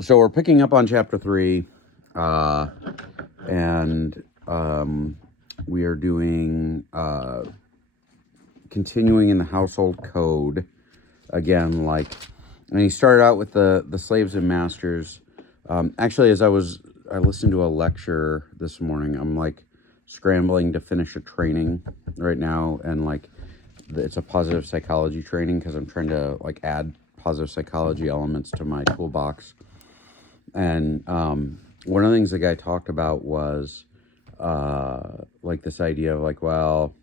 So we're picking up on chapter 3, uh, and we are doing continuing in the household code again. And he started out with the slaves and masters. Actually, I listened to a lecture this morning. I'm scrambling to finish a training right now, and it's a positive psychology training because I'm trying to add positive psychology elements to my toolbox. And one of the things the guy talked about was this idea of well,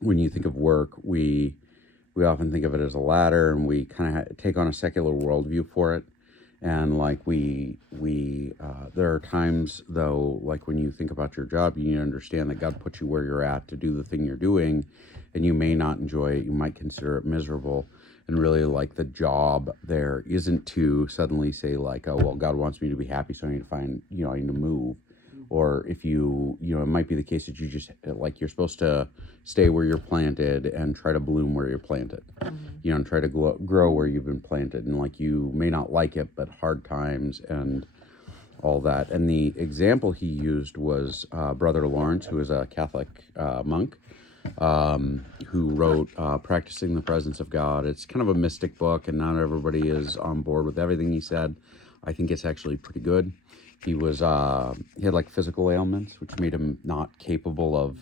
when you think of work, we often think of it as a ladder, and we kind of take on a secular worldview for it. And there are times though, when you think about your job, you need to understand that God put you where you're at to do the thing you're doing, and you may not enjoy it. You might consider it miserable, and really the job there isn't to suddenly say oh well, God wants me to be happy, so I need to find I need to move. Or if it might be the case that you just you're supposed to stay where you're planted and try to bloom where you're planted, and try to grow where you've been planted. And you may not like it, but hard times and all that. And the example he used was Brother Lawrence, who is a Catholic monk, who wrote Practicing the Presence of God. It's kind of a mystic book, and not everybody is on board with everything he said. I think it's actually pretty good. He had physical ailments, which made him not capable of.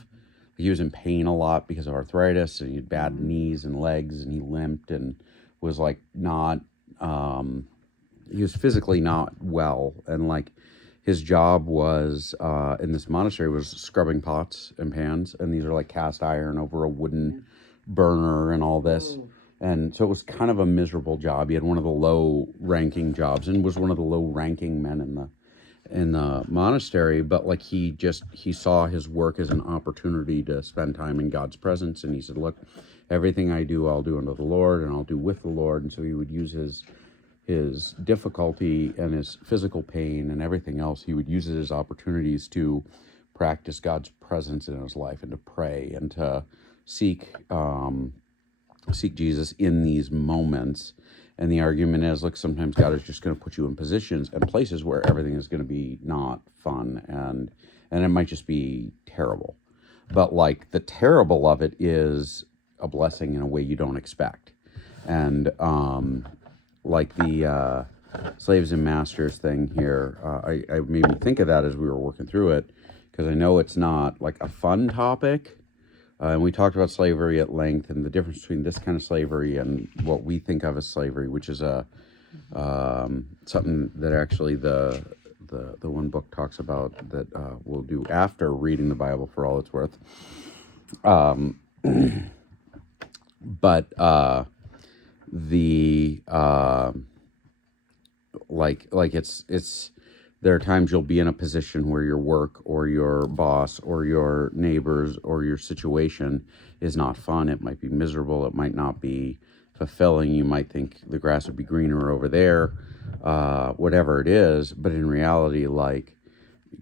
He was in pain a lot because of arthritis, and he had bad knees and legs, and he limped and was not. He was physically not well, and his job was in this monastery was scrubbing pots and pans, and these are cast iron over a wooden burner and all this. And so it was kind of a miserable job. He had one of the low ranking jobs and was one of the low ranking men in the monastery, but he saw his work as an opportunity to spend time in God's presence. And he said, look, everything I do, I'll do unto the Lord, and I'll do with the Lord. And so he would use his difficulty and his physical pain and everything else, he would use it as opportunities to practice God's presence in his life, and to pray, and to seek Jesus in these moments. And the argument is, look, sometimes God is just going to put you in positions and places where everything is going to be not fun, and it might just be terrible. But the terrible of it is a blessing in a way you don't expect. And the slaves and masters thing here, I made me think of that as we were working through it, because I know it's not a fun topic. And we talked about slavery at length, and the difference between this kind of slavery and what we think of as slavery, which is something that actually the one book talks about that we'll do after reading the Bible for all it's worth. But it's there are times you'll be in a position where your work or your boss or your neighbors or your situation is not fun. It might be miserable. It might not be fulfilling. You might think the grass would be greener over there, whatever it is. But in reality,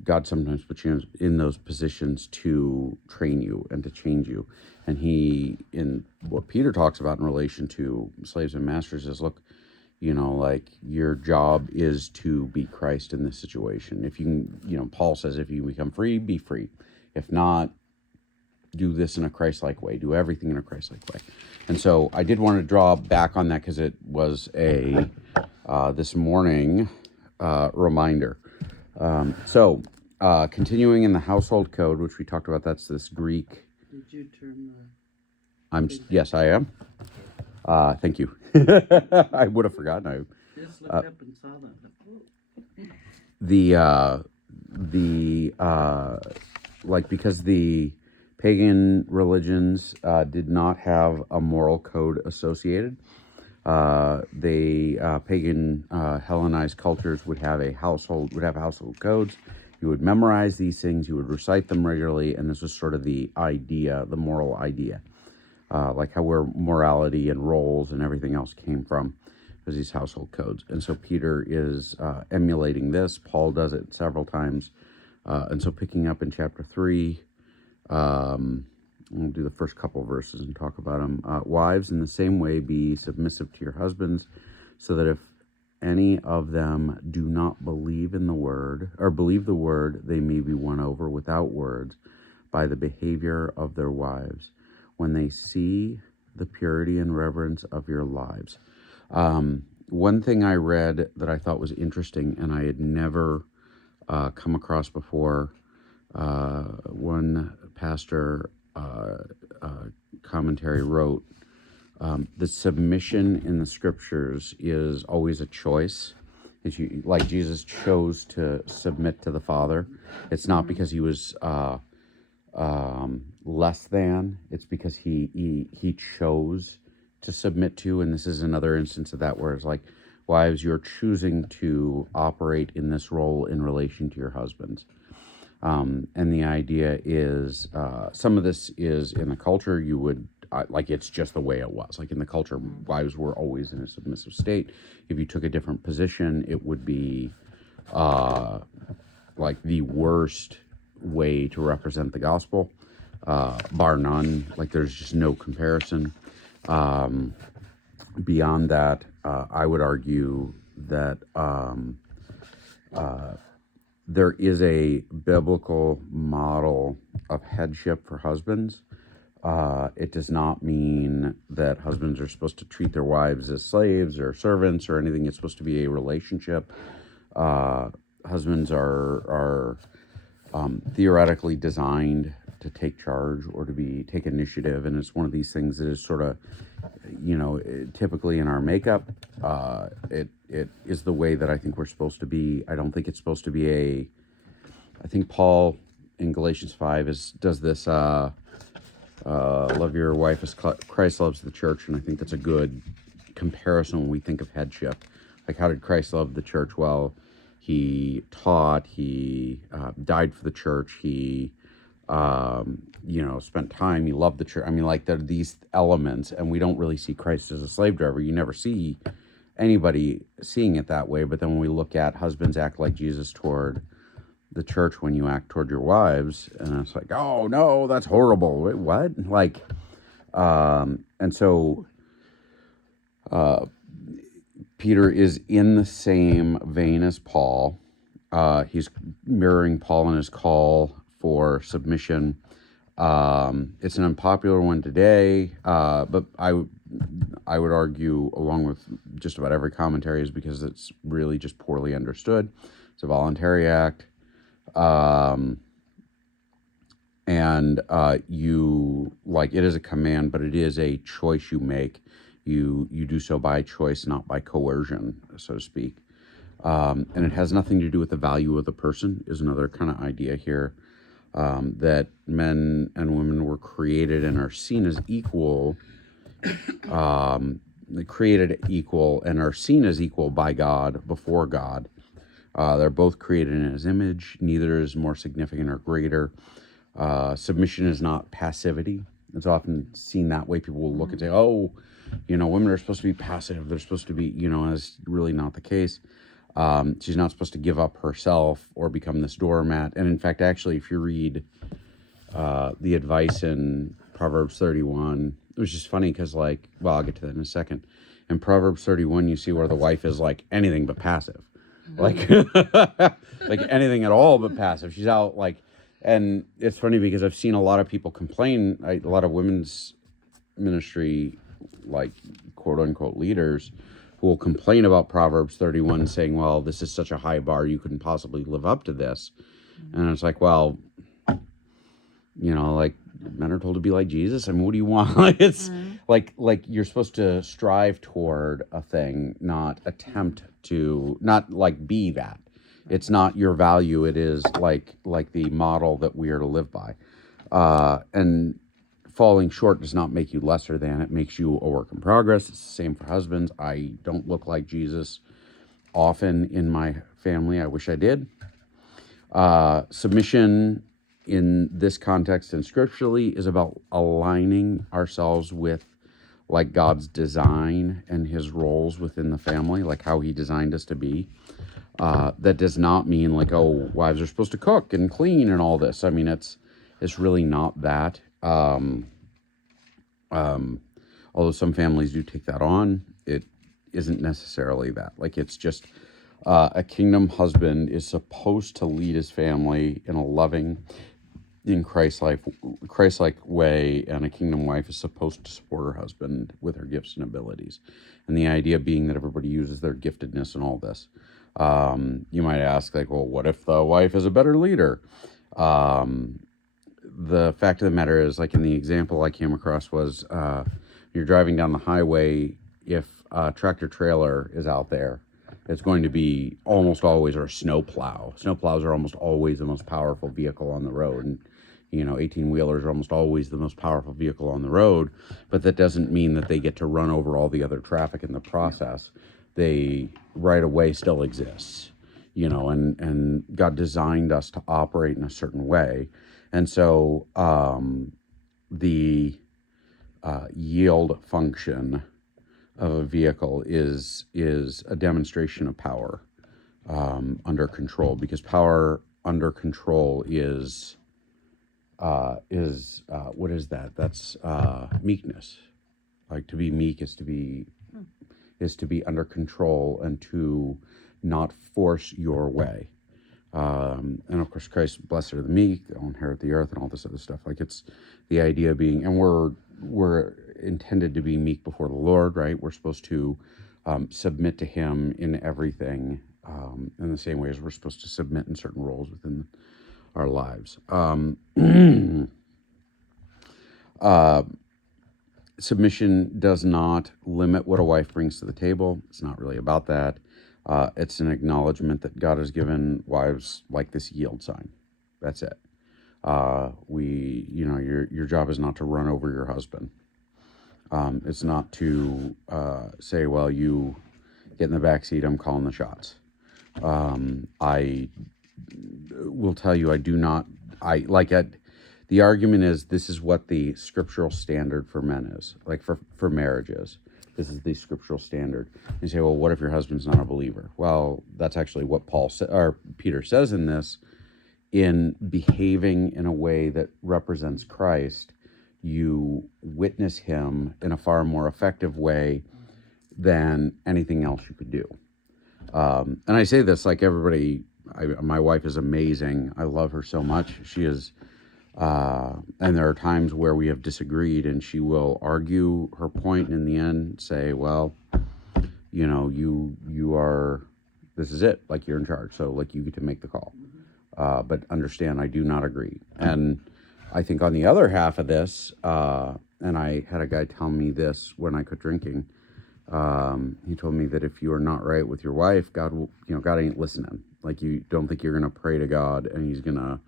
God sometimes puts you in those positions to train you and to change you. And in what Peter talks about in relation to slaves and masters is, look, your job is to be Christ in this situation. If you can, Paul says, if you become free, be free. If not, do this in a Christ-like way. Do everything in a Christ-like way. And so I did want to draw back on that because it was a this morning reminder. Continuing in the household code, which we talked about, that's this Greek. Did you turn Yes, I am. Thank you. I would have forgotten. I just looked up and saw that. Because the pagan religions did not have a moral code associated. Pagan Hellenized cultures would have household codes. You would memorize these things. You would recite them regularly, and this was sort of the moral idea, how where morality and roles and everything else came from, was these household codes. And so Peter is emulating this. Paul does it several times. And so picking up in chapter 3, we'll do the first couple of verses and talk about them. Wives, in the same way, be submissive to your husbands, so that if any of them do not believe in the word, or believe the word, they may be won over without words by the behavior of their wives when they see the purity and reverence of your lives. One thing I read that I thought was interesting and I had never come across before, one pastor commentary wrote, the submission in the scriptures is always a choice. Like Jesus chose to submit to the Father. It's not because he was less than. It's because he chose to submit to. And this is another instance of that where it's like, wives, you're choosing to operate in this role in relation to your husbands. And the idea is, some of this is in the culture, you would, like, it's just the way it was. Like in the culture, wives were always in a submissive state. If you took a different position, it would be like the worst way to represent the gospel, bar none. Like there's just no comparison. Beyond that, I would argue that there is a biblical model of headship for husbands. It does not mean that husbands are supposed to treat their wives as slaves or servants or anything. It's supposed to be a relationship. Husbands are theoretically designed to take charge or to take initiative, and it's one of these things that is sort of, typically in our makeup. It is the way that I think we're supposed to be. I don't think it's supposed to be I think Paul in Galatians 5 does this, love your wife as Christ loves the church, and I think that's a good comparison when we think of headship. Like, how did Christ love the church? Well, he taught, he died for the church, he spent time, he loved the church. I mean, like, there are these elements, and we don't really see Christ as a slave driver. You never see anybody seeing it that way. But then when we look at husbands act like Jesus toward the church when you act toward your wives, and it's like, oh no, that's horrible. Wait, what? Like, and so Peter is in the same vein as Paul. He's mirroring Paul in his call for submission. It's an unpopular one today, but I would argue, along with just about every commentary, is because it's really just poorly understood. It's a voluntary act. It is a command, but it is a choice you make. You do so by choice, not by coercion, so to speak. And it has nothing to do with the value of the person, is another kind of idea here. That men and women were created and are seen as equal, created equal and are seen as equal by God, before God. They're both created in his image. Neither is more significant or greater. Submission is not passivity. It's often seen that way. People will look and say, oh, women are supposed to be passive. They're supposed to be, and it's really not the case. She's not supposed to give up herself or become this doormat. And in fact, actually, if you read the advice in Proverbs 31, it was just funny because, I'll get to that in a second. In Proverbs 31, you see where the wife is like anything but passive. Like, like anything at all but passive. She's out and it's funny because I've seen a lot of people complain, a lot of women's ministry, quote unquote leaders, who will complain about Proverbs 31 saying, well, this is such a high bar, you couldn't possibly live up to this. And it's like, well, men are told to be like Jesus. I mean, what do you want? It's like you're supposed to strive toward a thing, not attempt to, not be that. It's not your value. It is like the model that we are to live by. And falling short does not make you lesser than. It makes you a work in progress. It's the same for husbands. I don't look like Jesus often in my family. I wish I did. Submission in this context and scripturally is about aligning ourselves with God's design and his roles within the family, how he designed us to be. That does not mean oh, wives are supposed to cook and clean and all this. I mean, it's really not that. Although some families do take that on, it isn't necessarily that. Like, it's just a kingdom husband is supposed to lead his family in a loving, in Christ-like way, and a kingdom wife is supposed to support her husband with her gifts and abilities. And the idea being that everybody uses their giftedness and all this. You might ask, like, well, what if the wife is a better leader? The fact of the matter is, like in the example I came across was, you're driving down the highway, if a tractor trailer is out there, it's going to be almost always, or a snowplow. Snowplows are almost always the most powerful vehicle on the road. And, 18-wheelers are almost always the most powerful vehicle on the road. But that doesn't mean that they get to run over all the other traffic in the process. They, right away, still exists. And God designed us to operate in a certain way. And so the yield function of a vehicle is a demonstration of power under control, because power under control is what is that? That's meekness. Like, to be meek is to be under control and to not force your way. And of course, Christ, blessed are the meek, they'll inherit the earth, and all this other stuff. Like, it's the idea being, and we're intended to be meek before the Lord, right? We're supposed to submit to Him in everything, in the same way as we're supposed to submit in certain roles within our lives. Submission does not limit what a wife brings to the table. It's not really about that. It's an acknowledgement that God has given wives like this yield sign. That's it. Your job is not to run over your husband. It's not to say, well, you get in the back seat, I'm calling the shots. I will tell you, the argument is, this is what the scriptural standard for men is, like for marriages. This is the scriptural standard. You say, well, what if your husband's not a believer? Well, that's actually what Peter says in this. In behaving in a way that represents Christ, you witness Him in a far more effective way than anything else you could do. And I say this like everybody. My wife is amazing. I love her so much. She is. And there are times where we have disagreed, and she will argue her point, and in the end say, well, you are, this is it, like, you're in charge, so, like, you get to make the call. But understand, I do not agree. And I think on the other half of this, and I had a guy tell me this when I quit drinking. He told me that if you are not right with your wife, God ain't listening. Like, you don't think you're going to pray to God and He's going to,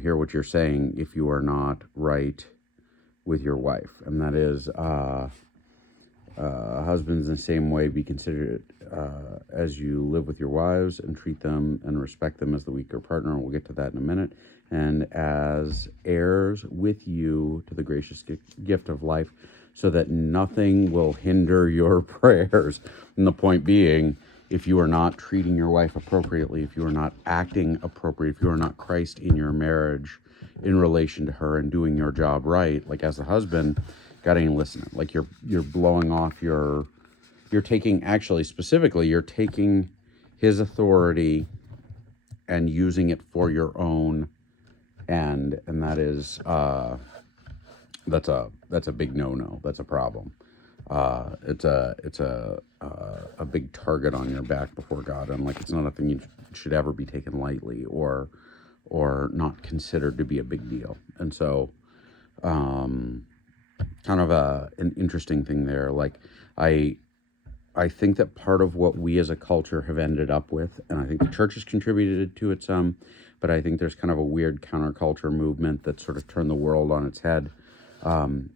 hear what you're saying if you are not right with your wife. And that is, husbands in the same way, be considerate as you live with your wives, and treat them and respect them as the weaker partner. And we'll get to that in a minute. And as heirs with you to the gracious gift of life, so that nothing will hinder your prayers. And the point being, if you are not treating your wife appropriately, if you are not acting appropriate, if you are not Christ in your marriage in relation to her and doing your job right, like as a husband, God ain't listening. Like, you're blowing off you're taking, actually specifically, you're taking His authority and using it for your own end, and that is that's a big no-no. That's a problem. It's a big target on your back before God, and like, it's not a thing you should ever be taken lightly or not considered to be a big deal. And so, kind of an interesting thing there. Like, I think that part of what we as a culture have ended up with, and I think the church has contributed to it some, but I think there's kind of a weird counterculture movement that sort of turned the world on its head.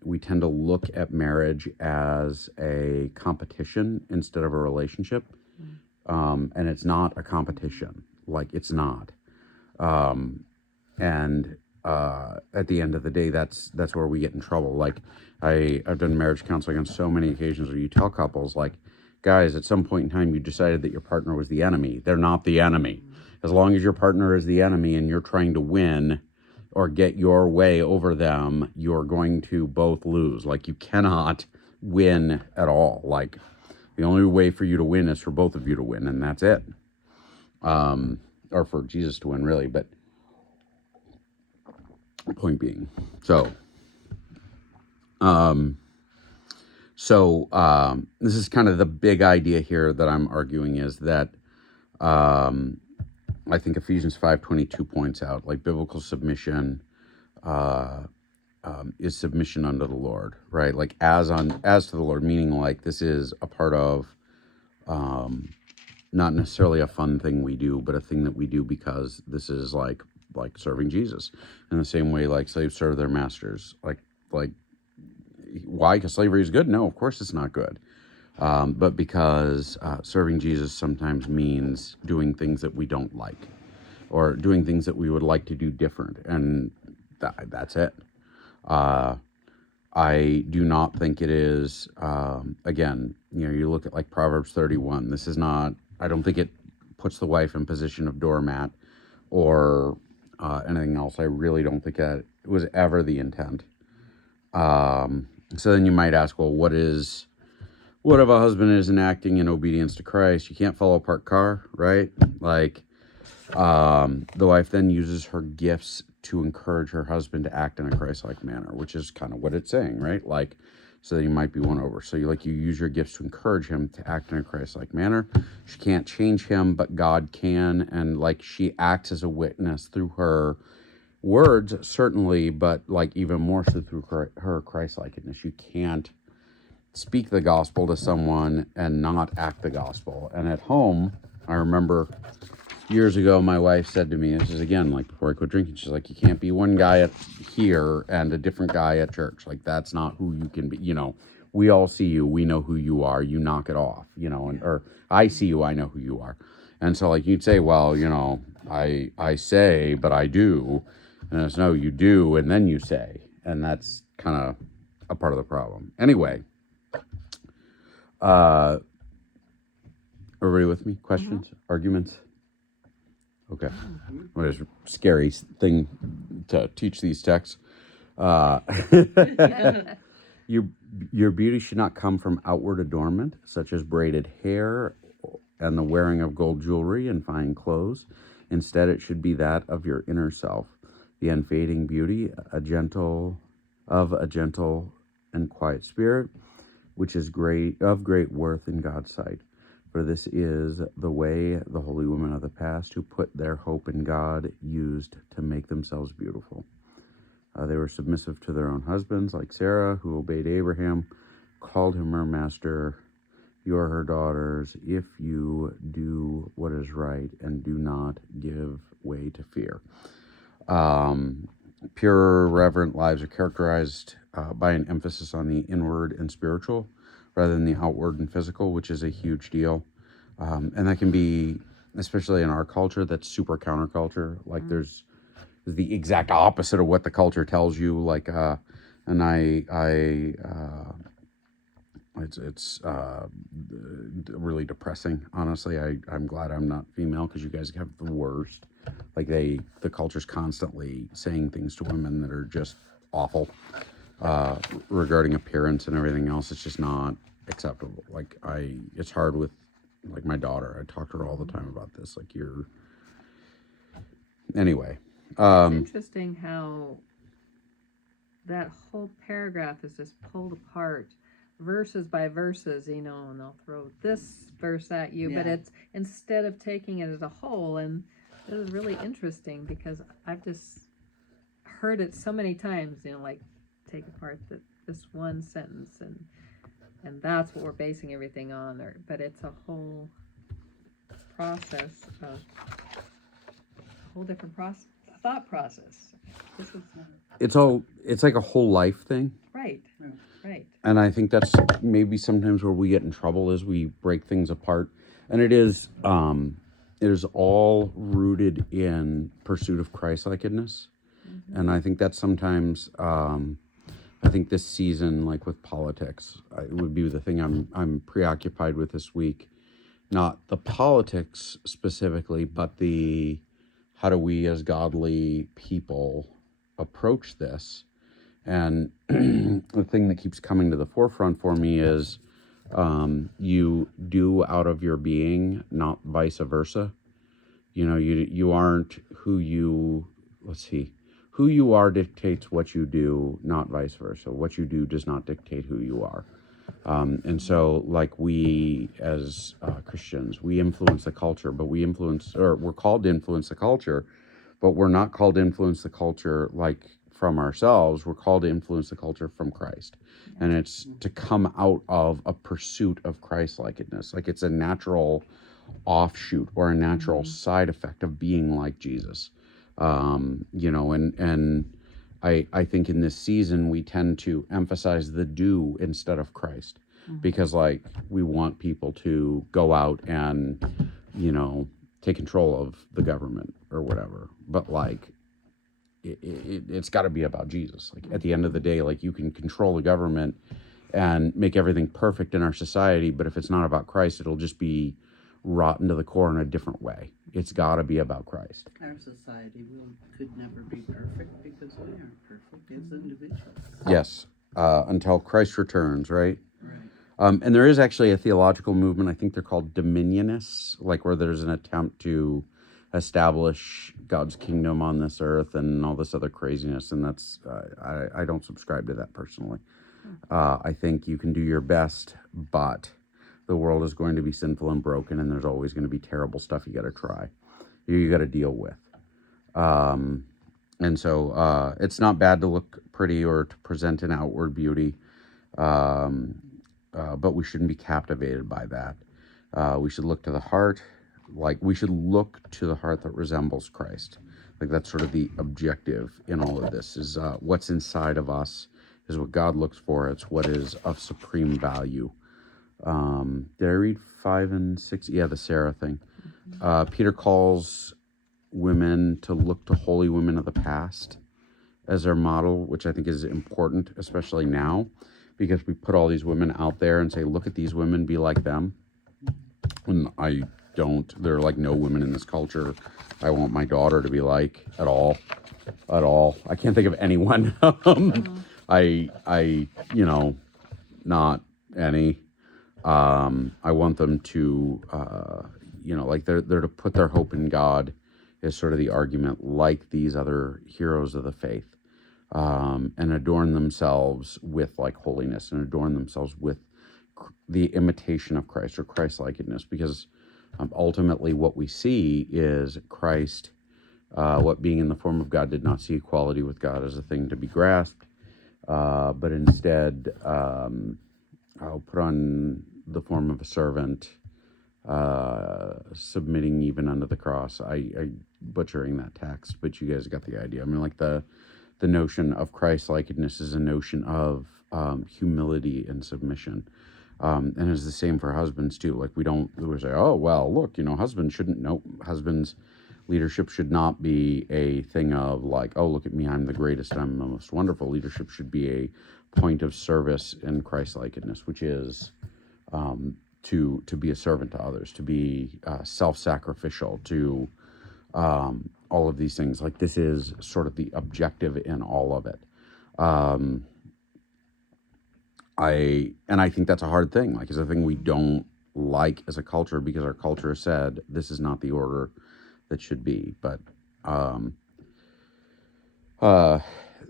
We tend to look at marriage as a competition instead of a relationship. And it's not a competition. Like, it's not. And at the end of the day, that's where we get in trouble. Like, I've done marriage counseling on so many occasions where you tell couples, like, guys, at some point in time, you decided that your partner was the enemy. They're not the enemy. As long as your partner is the enemy and you're trying to win or get your way over them, you're going to both lose. Like, you cannot win at all. Like, The only way for you to win is for both of you to win, and that's it. Or for Jesus to win, really. But point being, this is kind of the big idea here that I'm arguing is that I think Ephesians 5:22 points out, like, biblical submission is submission unto the Lord, right? Like, as to the Lord, meaning like this is a part of not necessarily a fun thing we do, but a thing that we do because this is like serving Jesus. In the same way, like, slaves serve their masters. Like why? Because slavery is good? No, of course it's not good. But because serving Jesus sometimes means doing things that we don't like, or doing things that we would like to do different, and that's it. I do not think it is, again, you look at like Proverbs 31. This is not, I don't think it puts the wife in position of doormat or anything else. I really don't think that it was ever the intent. So then you might ask, well, what if a husband isn't acting in obedience to Christ? You can't follow a parked car, right? Like, the wife then uses her gifts to encourage her husband to act in a Christ-like manner, which is kind of what it's saying, right? Like, so that you might be won over. So you use your gifts to encourage him to act in a Christ-like manner. She can't change him, but God can, and like, she acts as a witness through her words, certainly, but like even more so through her Christ-likeness. You can't speak the gospel to someone and not act the gospel. And at home, I remember years ago, my wife said to me, this is again, like, before I quit drinking, she's like, you can't be one guy here and a different guy at church. Like, that's not who you can be. We all see you. We know who you are. You knock it off, or I see you. I know who you are. And so, like, you'd say, well, I say, but I do. And it's, no, you do, and then you say. And that's kind of a part of the problem. Anyway, everybody with me? Questions? Arguments? Okay. What is a scary thing to teach these texts? Your beauty should not come from outward adornment, such as braided hair and the wearing of gold jewelry and fine clothes. Instead, it should be that of your inner self, the unfading beauty, a gentle and quiet spirit, which is of great worth in God's sight. For this is the way the holy women of the past, who put their hope in God, used to make themselves beautiful. They were submissive to their own husbands, like Sarah, who obeyed Abraham, called him her master. You are her daughters, if you do what is right and do not give way to fear. Pure, reverent lives are characterized by an emphasis on the inward and spiritual, rather than the outward and physical, which is a huge deal. And that can be, especially in our culture, that's super counterculture. Like, there's the exact opposite of what the culture tells you. Like, it's really depressing, honestly. I'm glad I'm not female, because you guys have the worst. Like, the culture's constantly saying things to women that are just awful. Regarding appearance and everything else. It's just not acceptable. Like, it's hard with, like, my daughter. I talk to her all the time about this. Like, anyway. It's interesting how that whole paragraph is just pulled apart, verses by verses, and they'll throw this verse at you, but it's, instead of taking it as a whole, and this is really interesting because I've just heard it so many times, like, take apart this one sentence and that's what we're basing everything on, but it's a whole process of a whole different thought process. It's like a whole life thing. Right. And I think that's maybe sometimes where we get in trouble, is we break things apart. And it is all rooted in pursuit of Christ-likeness. Mm-hmm. And I think that sometimes, I think this season, like with politics, it would be the thing I'm preoccupied with this week. Not the politics specifically, but how do we as godly people approach this? And the thing that keeps coming to the forefront for me is You do out of your being, not vice versa. You aren't who you, let's see, who you are dictates what you do, not vice versa. What you do does not dictate who you are. And so, like, we as Christians, we influence the culture, but we're called to influence the culture, but we're not called to influence the culture like from ourselves. We're called to influence the culture from Christ. And it's to come out of a pursuit of Christ-likeness. Like, it's a natural offshoot or a natural side effect of being like Jesus. And I think in this season we tend to emphasize the do instead of Christ, because like we want people to go out and take control of the government or whatever, but like it's got to be about Jesus. Like, at the end of the day, like, you can control the government and make everything perfect in our society, but if it's not about Christ, it'll just be rotten to the core in a different way. It's got to be about Christ. Our society could never be perfect because we aren't perfect as individuals. Yes, until Christ returns, right? Right. And there is actually a theological movement, I think they're called Dominionists, like where there's an attempt to establish God's kingdom on this earth and all this other craziness, and that's I don't subscribe to that personally. I think you can do your best, but the world is going to be sinful and broken, and there's always going to be terrible stuff you got to try, you got to deal with. And so it's not bad to look pretty or to present an outward beauty, but we shouldn't be captivated by that. We should look to the heart. Like, we should look to the heart that resembles Christ. Like, that's sort of the objective in all of this, is what's inside of us is what God looks for. It's what is of supreme value. Did I read 5 and 6? Yeah, the Sarah thing. Peter calls women to look to holy women of the past as their model, which I think is important, especially now, because we put all these women out there and say, look at these women, be like them. And I don't. There are like no women in this culture I want my daughter to be like at all. I can't think of anyone. I not any. I want them to, like they're to put their hope in God is sort of the argument, like these other heroes of the faith, and adorn themselves with like holiness and adorn themselves with the imitation of Christ or Christ-likeness, because ultimately what we see is Christ, what being in the form of God did not see equality with God as a thing to be grasped, but instead I'll put on the form of a servant, submitting even unto the cross. I butchering that text, but you guys got the idea. I mean, like the notion of Christ-likeness is a notion of humility and submission. And it's the same for husbands too. Like, we say, oh, well, look, husbands' leadership should not be a thing of like, oh, look at me, I'm the greatest, I'm the most wonderful. Leadership should be a point of service and Christ-likeness, which is to be a servant to others, to be self-sacrificial, to all of these things. Like, this is sort of the objective in all of it. I think that's a hard thing. Like, it's a thing we don't like as a culture, because our culture said this is not the order that should be. But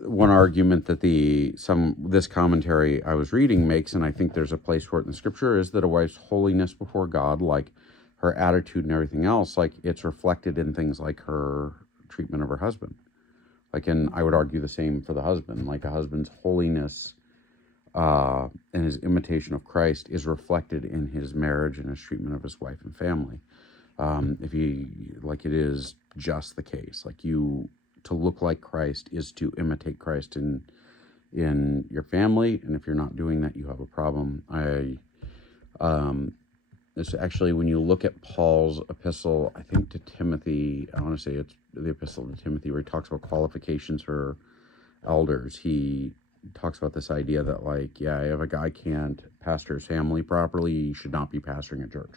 one argument that this commentary I was reading makes, and I think there's a place for it in the scripture, is that a wife's holiness before God, like her attitude and everything else, like it's reflected in things like her treatment of her husband. Like, and I would argue the same for the husband. Like, a husband's holiness and his imitation of Christ is reflected in his marriage and his treatment of his wife and family. It is just the case. Like, to look like Christ is to imitate Christ in your family, and if you're not doing that, you have a problem. It's actually, when you look at Paul's epistle, I think to Timothy, I want to say it's the epistle to Timothy, where he talks about qualifications for elders. He talks about this idea that, like, yeah, if a guy can't pastor his family properly, he should not be pastoring a church.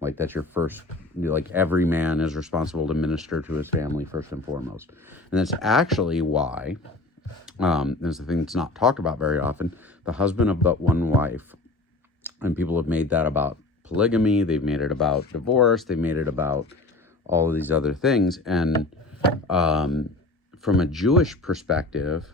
Like, that's your first, like, every man is responsible to minister to his family first and foremost. And that's actually why, there's the thing that's not talked about very often, the husband of but one wife And people have made that about polygamy, they've made it about divorce, they've made it about all of these other things. And from a Jewish perspective,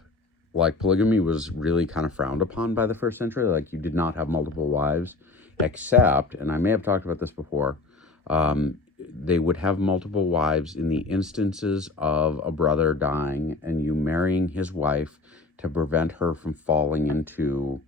like polygamy was really kind of frowned upon by the first century. Like you did not have multiple wives, except, and I may have talked about this before, they would have multiple wives in the instances of a brother dying and you marrying his wife to prevent her from falling into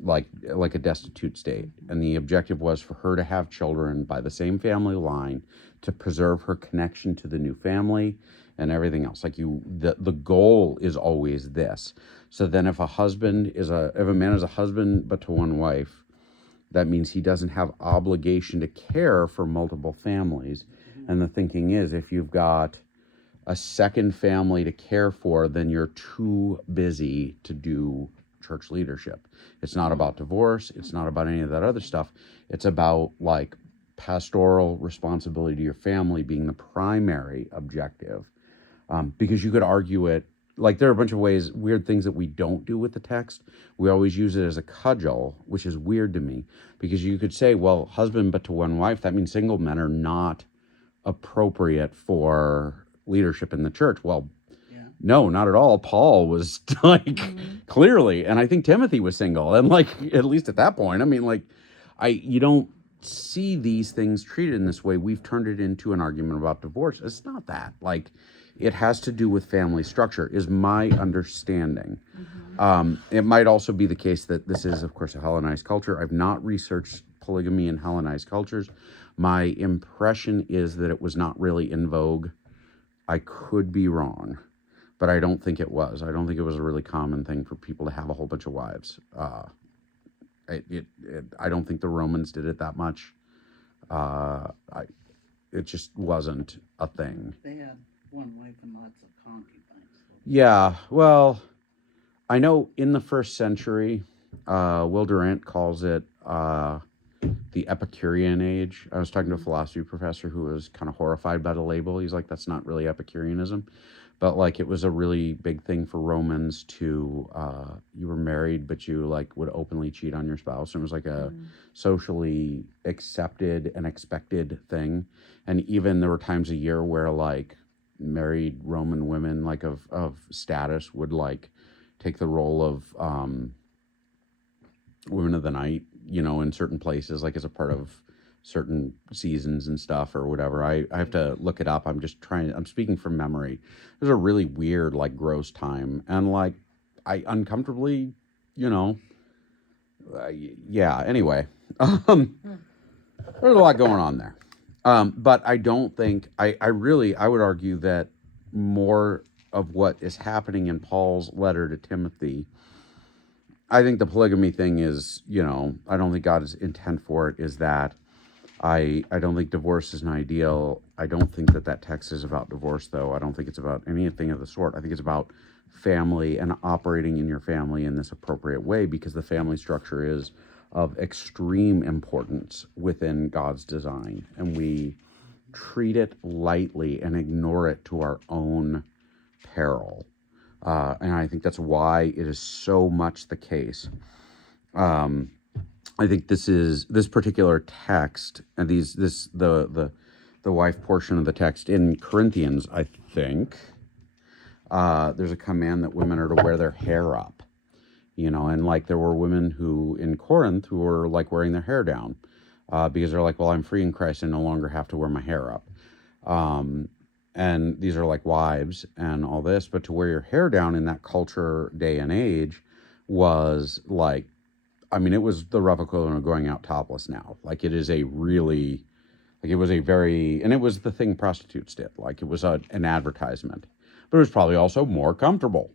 like a destitute state. And the objective was for her to have children by the same family line to preserve her connection to the new family and everything else. Like the goal is always this. So then if if a man is a husband but to one wife, that means he doesn't have obligation to care for multiple families. And the thinking is, if you've got a second family to care for, then you're too busy to do church leadership. It's not about divorce. It's not about any of that other stuff. It's about like pastoral responsibility to your family being the primary objective. Because you could argue it, like there are a bunch of weird things that we don't do with the text. We always use it as a cudgel, which is weird to me, because you could say, well, husband but to one wife, that means single men are not appropriate for leadership in the church. Well, no, not at all. Paul was like clearly, and I think Timothy was single, and like at least at that point, I mean, like you don't see these things treated in this way. We've turned it into an argument about divorce. It's not that. Like it has to do with family structure, is my understanding. It might also be the case that this is, of course, a Hellenized culture. I've not researched polygamy in Hellenized cultures. My impression is that it was not really in vogue. I could be wrong, but I don't think it was. I don't think it was a really common thing for people to have a whole bunch of wives. I don't think the Romans did it that much. It just wasn't a thing. They had one wife and lots of concubines. Yeah, well, I know in the first century, Will Durant calls it the Epicurean age. I was talking to a philosophy professor who was kind of horrified by the label. He's like, that's not really Epicureanism. But like it was a really big thing for Romans to, you were married, but you like would openly cheat on your spouse. And it was like a socially accepted and expected thing. And even there were times a year where like married Roman women like of status would like take the role of women of the night, you know, in certain places, like as a part of certain seasons and stuff or whatever. I have to look it up. I'm speaking from memory. It was a really weird, like gross time. And like, I uncomfortably, you know, yeah, anyway, there's a lot going on there. But I don't think, I would argue that more of what is happening in Paul's letter to Timothy, I think the polygamy thing is, you know, I don't think God's intent for it is that. I don't think divorce is an ideal. I don't think that text is about divorce, though. I don't think it's about anything of the sort. I think it's about family and operating in your family in this appropriate way, because the family structure is of extreme importance within God's design. And we treat it lightly and ignore it to our own peril. And I think that's why it is so much the case. I think this particular text and the wife portion of the text in Corinthians, I think, there's a command that women are to wear their hair up, you know, and like there were women who in Corinth who were like wearing their hair down, because they're like, well, I'm free in Christ and no longer have to wear my hair up. And these are like wives and all this, but to wear your hair down in that culture, day and age was like, I mean, it was the rough equivalent of going out topless now. Like it is a really, like it was a very, and it was the thing prostitutes did. Like it was an advertisement, but it was probably also more comfortable.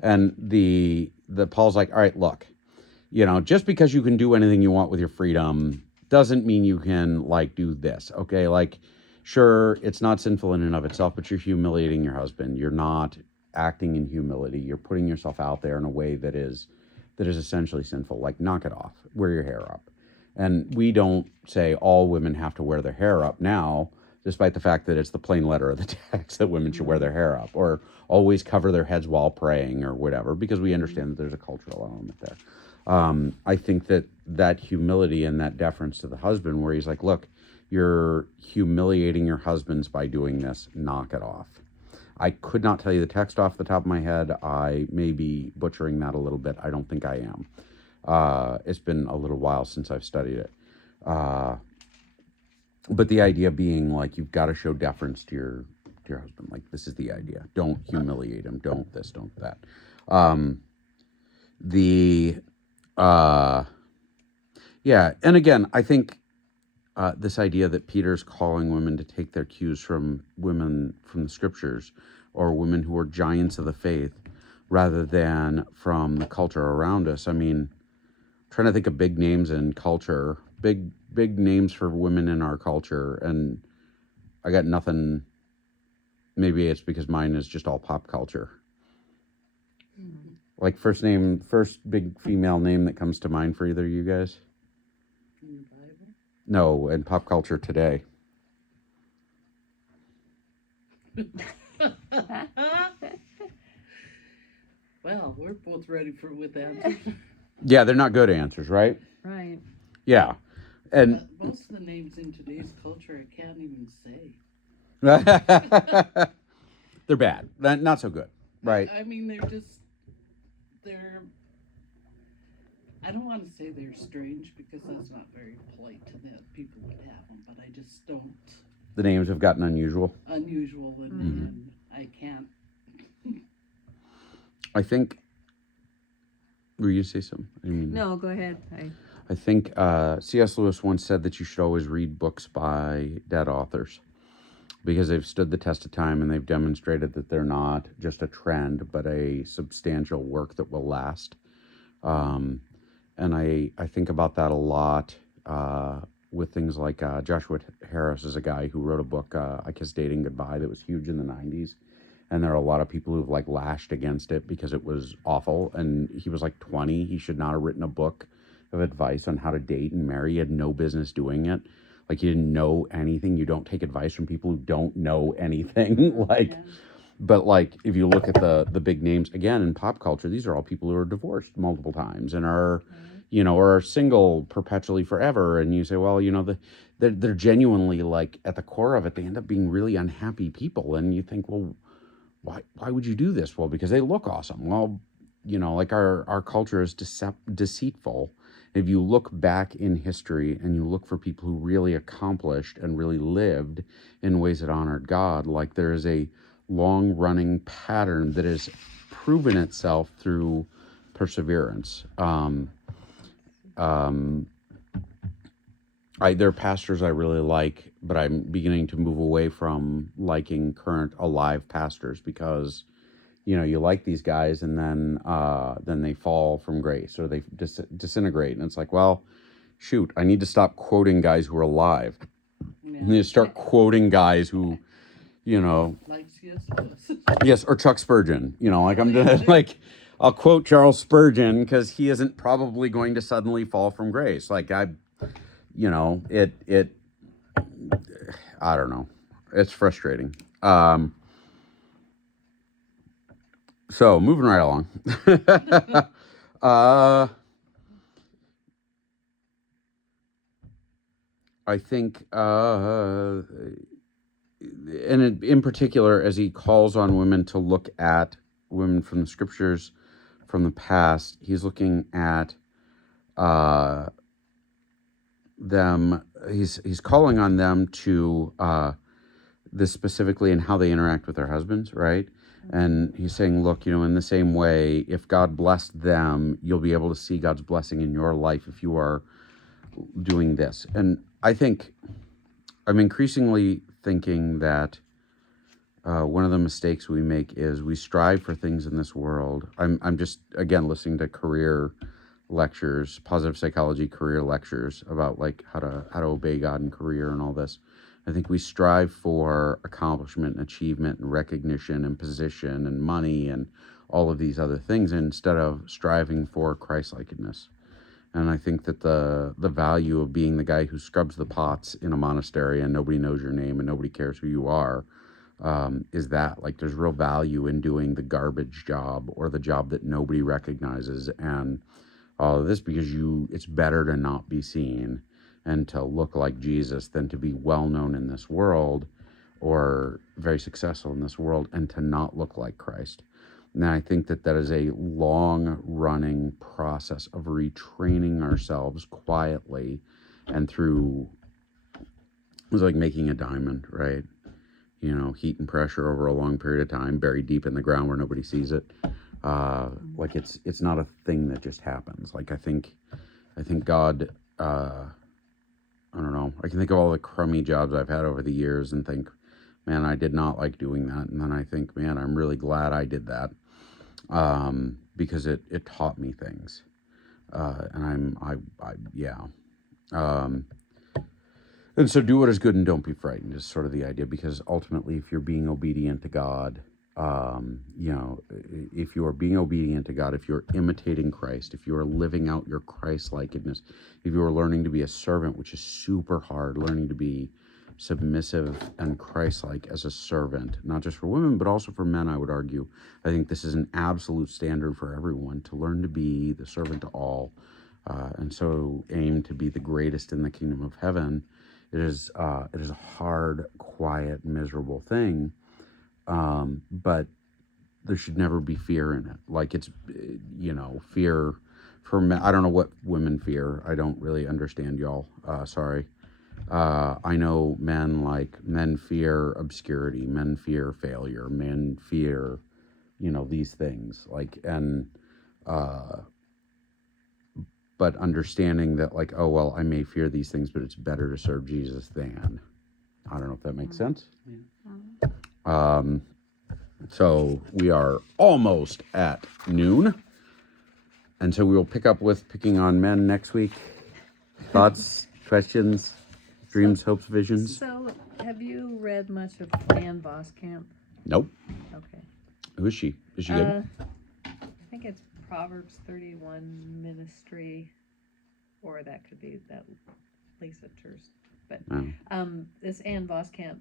And the Paul's like, all right, look, you know, just because you can do anything you want with your freedom doesn't mean you can like do this. Okay. Like, sure, it's not sinful in and of itself, but you're humiliating your husband. You're not acting in humility. You're putting yourself out there in a way that is essentially sinful. Like, knock it off, wear your hair up. And we don't say all women have to wear their hair up now, despite the fact that it's the plain letter of the text that women should wear their hair up or always cover their heads while praying or whatever, because we understand that there's a cultural element there. I think that humility and that deference to the husband, where he's like, look, you're humiliating your husbands by doing this, knock it off. I could not tell you the text off the top of my head. I may be butchering that a little bit. I don't think I am. It's been a little while since I've studied it. But the idea being like, you've got to show deference to your husband. Like, this is the idea. Don't humiliate him. Don't this, don't that. Yeah. And again, I think this idea that Peter's calling women to take their cues from women from the scriptures, or women who are giants of the faith, rather than from the culture around us. I mean, trying to think of big names in culture, big names for women in our culture, and I got nothing. Maybe it's because mine is just all pop culture. Like, first big female name that comes to mind for either of you guys? In the Bible? No, in pop culture today. Well, we're both ready with answers. Yeah, they're not good answers, right? Right. Yeah. And But most of the names in today's culture I can't even say. they're bad. Not so good, right? I mean, they're, I don't want to say they're strange, because that's not very polite to the people that have them, but I just don't, The names have gotten unusual. unusual, and I can't. I think. Were you say something? I mean, No, go ahead. I think C.S. Lewis once said that you should always read books by dead authors, because they've stood the test of time and they've demonstrated that they're not just a trend, but a substantial work that will last. And I think about that a lot with things like Joshua Harris is a guy who wrote a book, I Kiss Dating Goodbye, that was huge in the 90s. And there are a lot of people who've like lashed against it because it was awful. And he was like 20. He should not have written a book of advice on how to date and marry. He had no business doing it. Like, he didn't know anything. You don't take advice from people who don't know anything. But like, if you look at the big names again in pop culture, these are all people who are divorced multiple times and are, or are single perpetually forever. And you say, well, they're genuinely, like, at the core of it, they end up being really unhappy people. And you think, well, why would you do this? Well, because they look awesome. Well, like, our culture is deceitful. If you look back in history and you look for people who really accomplished and really lived in ways that honored God, like, there is a long-running pattern that has proven itself through perseverance. There are pastors I really like, but I'm beginning to move away from liking current alive pastors, because you like these guys and then they fall from grace, or they disintegrate, and it's like, well, shoot, I need to stop quoting guys who are alive. Yeah. I need to start quoting guys who, Like C.S. Lewis. yes, or Chuck Spurgeon. Like, I'm just like, I'll quote Charles Spurgeon because he isn't probably going to suddenly fall from grace. Like, I don't know. It's frustrating. So moving right along. I think, and in particular, as he calls on women to look at women from the scriptures from the past, he's looking at them. He's calling on them to this specifically in how they interact with their husbands, right? And he's saying, look, in the same way, if God blessed them, you'll be able to see God's blessing in your life if you are doing this. And I think I'm increasingly thinking that one of the mistakes we make is we strive for things in this world. I'm just, again, listening to career lectures, positive psychology career lectures about like how to obey God in career and all this. I think we strive for accomplishment and achievement and recognition and position and money and all of these other things, instead of striving for Christ-likeness. And I think that the value of being the guy who scrubs the pots in a monastery and nobody knows your name and nobody cares who you are, is that, like, there's real value in doing the garbage job or the job that nobody recognizes. And all of this, because it's better to not be seen and to look like Jesus than to be well known in this world or very successful in this world and to not look like Christ. And I think that is a long running process of retraining ourselves quietly and through, it's like making a diamond, right? You know, heat and pressure over a long period of time, buried deep in the ground where nobody sees it. Like it's not a thing that just happens. Like I think God, I don't know, I can think of all the crummy jobs I've had over the years and think, man, I did not like doing that. And then I think, man, I'm really glad I did that, because it taught me things. And and so do what is good and don't be frightened is sort of the idea, because ultimately if you're being obedient to God, if you are being obedient to God, if you're imitating Christ, if you are living out your Christ-likeness, if you are learning to be a servant, which is super hard, learning to be submissive and Christ-like as a servant, not just for women, but also for men, I would argue. I think this is an absolute standard for everyone, to learn to be the servant to all, and so aim to be the greatest in the kingdom of heaven. It is a hard, quiet, miserable thing, but there should never be fear in it. Like it's, fear for men. I don't know what women fear. I don't really understand y'all. Sorry. I know men fear obscurity, men fear failure, men fear, these things. But understanding that oh, well, I may fear these things, but it's better to serve Jesus than. I don't know if that makes sense. So we are almost at noon. And so we will pick up with picking on men next week. Thoughts, questions, dreams, hopes, visions? So, have you read much of Ann Voskamp? Nope. Okay. Who is she? Is she good? I think it's Proverbs 31 Ministry, or that could be that Lisa Turst. But this Ann Voskamp,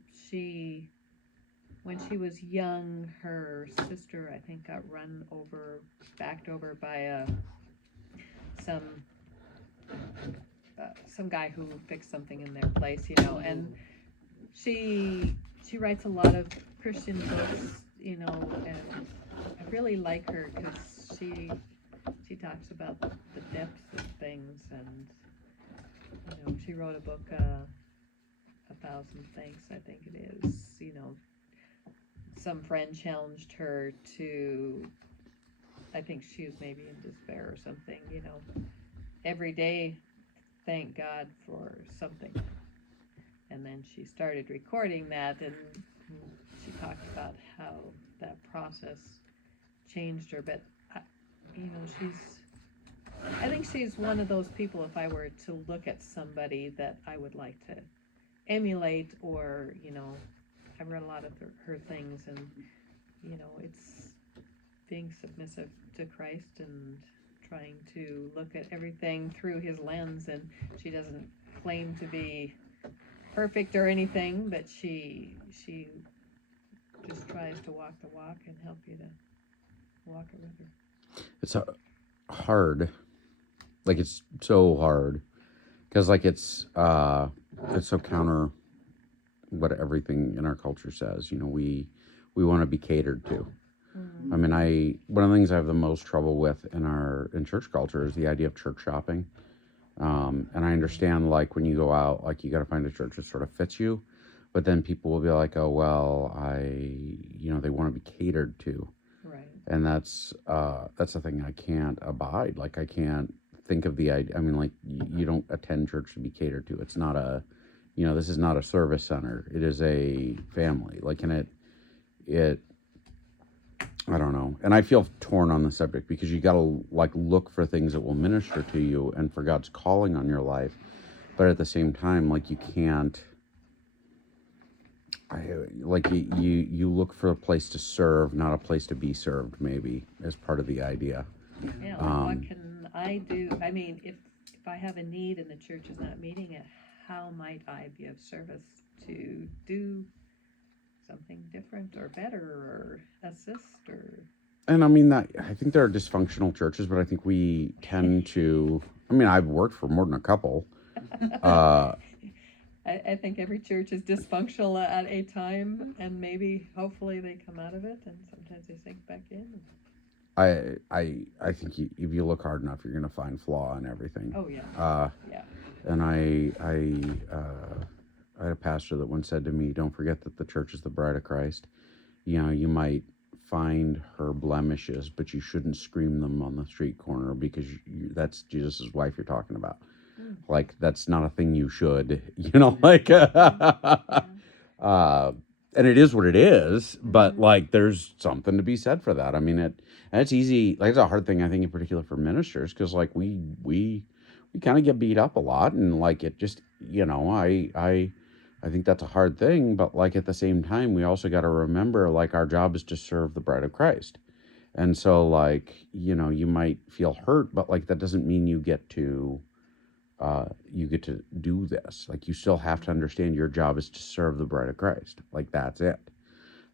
when she was young, her sister, I think, got backed over by some guy who fixed something in their place, and she writes a lot of Christian books, and I really like her because she talks about the depths of things, and she wrote a book, 1,000 Thanks, I think it is. Some friend challenged her to, I think she was maybe in despair or something, every day thank God for something. And then she started recording that, and she talked about how that process changed her. But I think she's one of those people, if I were to look at somebody that I would like to emulate, or I read a lot of her things, and it's being submissive to Christ and trying to look at everything through his lens. And she doesn't claim to be perfect or anything, but she just tries to walk the walk and help you to walk it with her. It's hard. It's so hard because it's so counter what everything in our culture says. We want to be catered to. I mean, one of the things I have the most trouble with in church culture is the idea of church shopping. And I understand, when you go out, you got to find a church that sort of fits you, but then people will be like, oh, well, they want to be catered to. Right. And that's the thing I can't abide. I can't think of the idea. I mean, you don't attend church to be catered to. It's not this is not a service center. It is a family. And it I don't know. And I feel torn on the subject because you got to look for things that will minister to you and for God's calling on your life. But at the same time, you can't, you look for a place to serve, not a place to be served, maybe, as part of the idea. Yeah, what can I do? I mean, if I have a need and the church is not meeting it, how might I be of service to do something different or better or assist or And I mean that I think there are dysfunctional churches, but I think we tend to. I mean, I've worked for more than a couple. Uh, I think every church is dysfunctional at a time, and maybe hopefully they come out of it, and sometimes they sink back in. I think if you look hard enough, you're going to find flaw in everything. Oh yeah, yeah. And I had a pastor that once said to me, "Don't forget that the church is the bride of Christ. You know, you might find her blemishes, but you shouldn't scream them on the street corner because that's Jesus's wife you're talking about. Like that's not a thing you should, like." And it is what it is, but like there's something to be said for that. I mean, and it's easy. Like it's a hard thing, I think, in particular for ministers, because like we kind of get beat up a lot, and like it just I think that's a hard thing. But like at the same time, we also got to remember like our job is to serve the bride of Christ, and so like you might feel hurt, but like that doesn't mean you get to do this. Like you still have to understand your job is to serve the bride of Christ. Like that's it.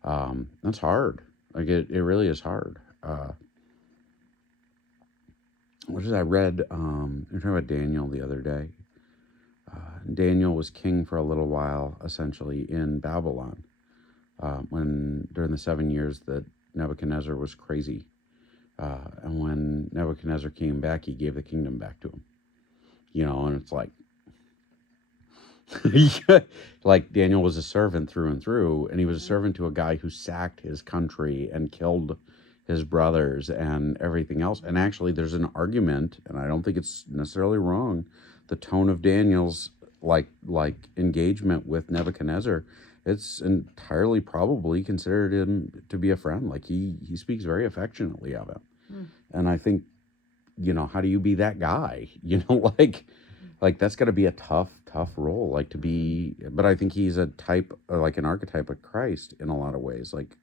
That's hard. Like it really is hard. What did I read? We were talking about Daniel the other day. Daniel was king for a little while, essentially in Babylon, when during the 7 years that Nebuchadnezzar was crazy. And when Nebuchadnezzar came back, he gave the kingdom back to him. And it's like, like Daniel was a servant through and through, and he was a servant to a guy who sacked his country and killed his brothers and everything else. And actually, there's an argument, and I don't think it's necessarily wrong. The tone of Daniel's like engagement with Nebuchadnezzar, it's entirely probably considered him to be a friend. Like he speaks very affectionately of him, and I think. How do you be that guy? Like that's got to be a tough role, like to be. But I think he's a type, like an archetype of Christ in a lot of ways, like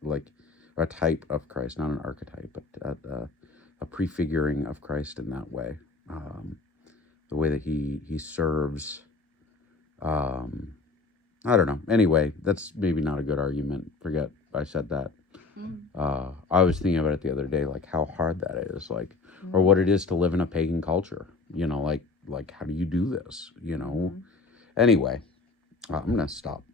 a type of Christ, not an archetype, but a prefiguring of Christ in that way. The way that he serves. I don't know. Anyway, that's maybe not a good argument. Forget I said that. I was thinking about it the other day, like how hard that is, like, or what it is to live in a pagan culture. Like how do you do this? Anyway, I'm gonna stop.